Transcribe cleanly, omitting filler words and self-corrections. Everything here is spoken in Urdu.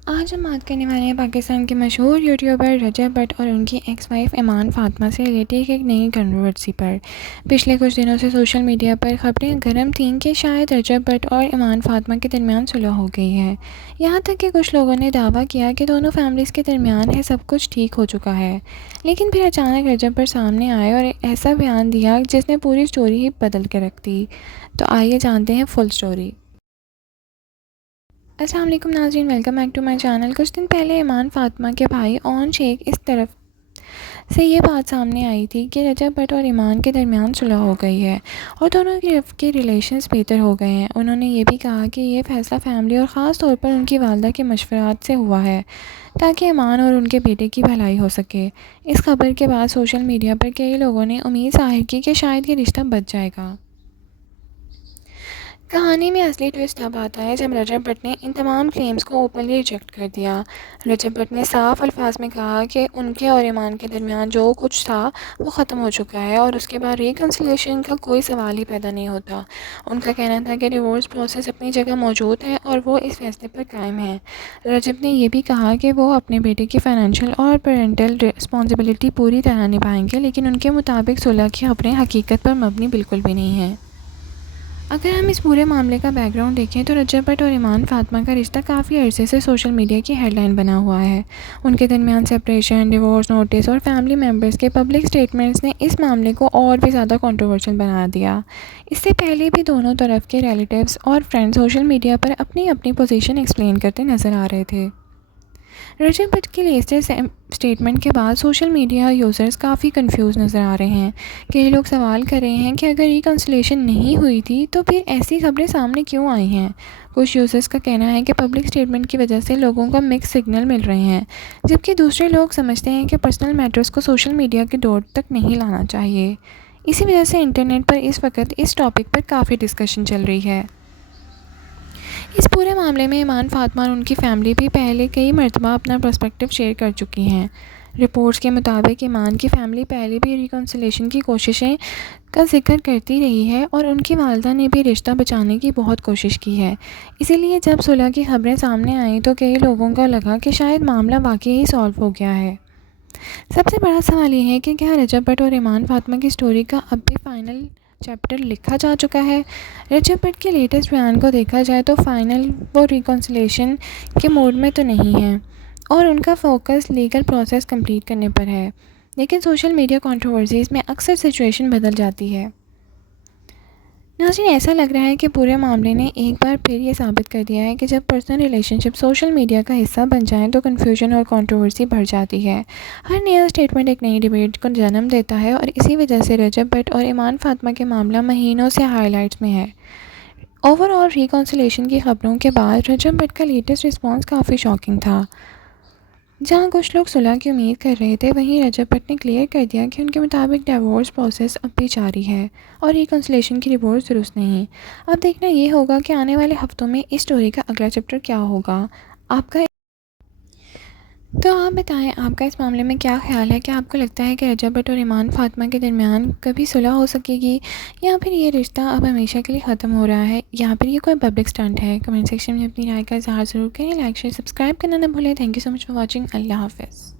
آج ہم بات کرنے والے ہیں پاکستان کے مشہور یوٹیوبر رجب بٹ اور ان کی ایکس وائف ایمان فاطمہ سے ریلیٹڈ ایک نئی کنٹروورسی پر۔ پچھلے کچھ دنوں سے سوشل میڈیا پر خبریں گرم تھیں کہ شاید رجب بٹ اور ایمان فاطمہ کے درمیان صلح ہو گئی ہے۔ یہاں تک کہ کچھ لوگوں نے دعویٰ کیا کہ دونوں فیملیز کے درمیان ہے سب کچھ ٹھیک ہو چکا ہے، لیکن پھر اچانک رجب بٹ سامنے آئے اور ایسا بیان دیا جس نے پوری سٹوری ہی بدل کے رکھ دی۔ تو آئیے جانتے ہیں فل سٹوری۔ السلام علیکم ناظرین، welcome back to my channel. کچھ دن پہلے ایمان فاطمہ کے بھائی اون شیخ اس طرف سے یہ بات سامنے آئی تھی کہ رجب بٹ اور ایمان کے درمیان صلح ہو گئی ہے اور دونوں کے ریلیشنز بہتر ہو گئے ہیں۔ انہوں نے یہ بھی کہا کہ یہ فیصلہ فیملی اور خاص طور پر ان کی والدہ کے مشورات سے ہوا ہے تاکہ ایمان اور ان کے بیٹے کی بھلائی ہو سکے۔ اس خبر کے بعد سوشل میڈیا پر کئی لوگوں نے امید ظاہر کی کہ شاید یہ رشتہ بچ جائے گا۔ کہانی میں اصلی ٹوسٹ اب آتا ہے جب رجب بٹ نے ان تمام کلیمز کو اوپنلی ریجیکٹ کر دیا۔ رجب بٹ نے صاف الفاظ میں کہا کہ ان کے اور ایمان کے درمیان جو کچھ تھا وہ ختم ہو چکا ہے اور اس کے بعد ریکنسیلیشن کا کوئی سوال ہی پیدا نہیں ہوتا۔ ان کا کہنا تھا کہ ڈیورس پروسیس اپنی جگہ موجود ہے اور وہ اس فیصلے پر قائم ہے۔ رجب نے یہ بھی کہا کہ وہ اپنے بیٹے کی فائنینشیل اور پیرنٹل رسپانسبلٹی پوری طرح نبھائیں گے، لیکن ان کے مطابق صلح کی خبریں حقیقت پر مبنی بالکل بھی نہیں ہیں۔ اگر ہم اس پورے معاملے کا بیک گراؤنڈ دیکھیں تو رجب بٹ اور ایمان فاطمہ کا رشتہ کافی عرصے سے سوشل میڈیا کی ہیڈ لائن بنا ہوا ہے۔ ان کے درمیان سپریشن، ڈیورس نوٹس اور فیملی ممبرز کے پبلک سٹیٹمنٹس نے اس معاملے کو اور بھی زیادہ کنٹروورشل بنا دیا۔ اس سے پہلے بھی دونوں طرف کے ریلیٹیوز اور فرینڈز سوشل میڈیا پر اپنی اپنی پوزیشن ایکسپلین کرتے نظر آ رہے تھے۔ رجب بٹ کے لیٹسٹ اسٹیٹمنٹ کے بعد سوشل میڈیا یوزرز کافی کنفیوز نظر آ رہے ہیں۔ کئی لوگ سوال کر رہے ہیں کہ اگر ریکنسیلیشن نہیں ہوئی تھی تو پھر ایسی خبریں سامنے کیوں آئی ہیں۔ کچھ یوزرز کا کہنا ہے کہ پبلک اسٹیٹمنٹ کی وجہ سے لوگوں کو مکس سگنل مل رہے ہیں، جبکہ دوسرے لوگ سمجھتے ہیں کہ پرسنل میٹرز کو سوشل میڈیا کے دور تک نہیں لانا چاہیے۔ اسی وجہ سے انٹرنیٹ پر اس وقت اس ٹاپک پر کافی ڈسکشن چل رہی ہے۔ اس پورے معاملے میں ایمان فاطمہ اور ان کی فیملی بھی پہلے کئی مرتبہ اپنا پرسپیکٹو شیئر کر چکی ہیں۔ رپورٹس کے مطابق ایمان کی فیملی پہلے بھی ریکنسیلیشن کی کوششیں کا ذکر کرتی رہی ہے اور ان کی والدہ نے بھی رشتہ بچانے کی بہت کوشش کی ہے۔ اسی لیے جب صلح کی خبریں سامنے آئیں تو کئی لوگوں کو لگا کہ شاید معاملہ واقعی ہی سالو ہو گیا ہے۔ سب سے بڑا سوال یہ ہے کہ کیا رجب بٹ اور ایمان فاطمہ کی سٹوری کا اب بھی فائنل چیپٹر لکھا جا چکا ہے؟ رجب بٹ کے لیٹسٹ بیان کو دیکھا جائے تو فائنل وہ ریکنسیلیشن کے موڈ میں تو نہیں ہیں اور ان کا فوکس لیگل پروسیس کمپلیٹ کرنے پر ہے، لیکن سوشل میڈیا کنٹروورسیز میں اکثر سچویشن بدل جاتی ہے۔ ناظرین، ایسا لگ رہا ہے کہ پورے معاملے نے ایک بار پھر یہ ثابت کر دیا ہے کہ جب پرسنل ریلیشن شپ سوشل میڈیا کا حصہ بن جائیں تو کنفیوژن اور کنٹروورسی بڑھ جاتی ہے۔ ہر نیا اسٹیٹمنٹ ایک نئی ڈیبیٹ کو جنم دیتا ہے اور اسی وجہ سے رجب بٹ اور ایمان فاطمہ کے معاملہ مہینوں سے ہائی لائٹس میں ہے۔ اوور آل ریکنسیلیشن کی خبروں کے بعد رجب بٹ کا لیٹسٹ رسپانس کافی شاکنگ تھا۔ جہاں کچھ لوگ صلح کی امید کر رہے تھے، وہیں رجب بٹ نے کلیئر کر دیا کہ ان کے مطابق ڈیورس پروسیس اب بھی جاری ہے اور ریکنسیلیشن کی رپورٹ درست نہیں۔ اب دیکھنا یہ ہوگا کہ آنے والے ہفتوں میں اس سٹوری کا اگلا چیپٹر کیا ہوگا۔ تو آپ بتائیں، آپ کا اس معاملے میں کیا خیال ہے؟ کیا آپ کو لگتا ہے کہ رجب بٹ اور ایمان فاطمہ کے درمیان کبھی صلح ہو سکے گی یا پھر یہ رشتہ اب ہمیشہ کے لیے ختم ہو رہا ہے یا پھر یہ کوئی پبلک اسٹنٹ ہے؟ کمنٹ سیکشن میں اپنی رائے کا اظہار ضرور کریں۔ لائک، شیئر، سبسکرائب کرنا نہ بھولیں۔ Thank you so much for watching. اللہ حافظ۔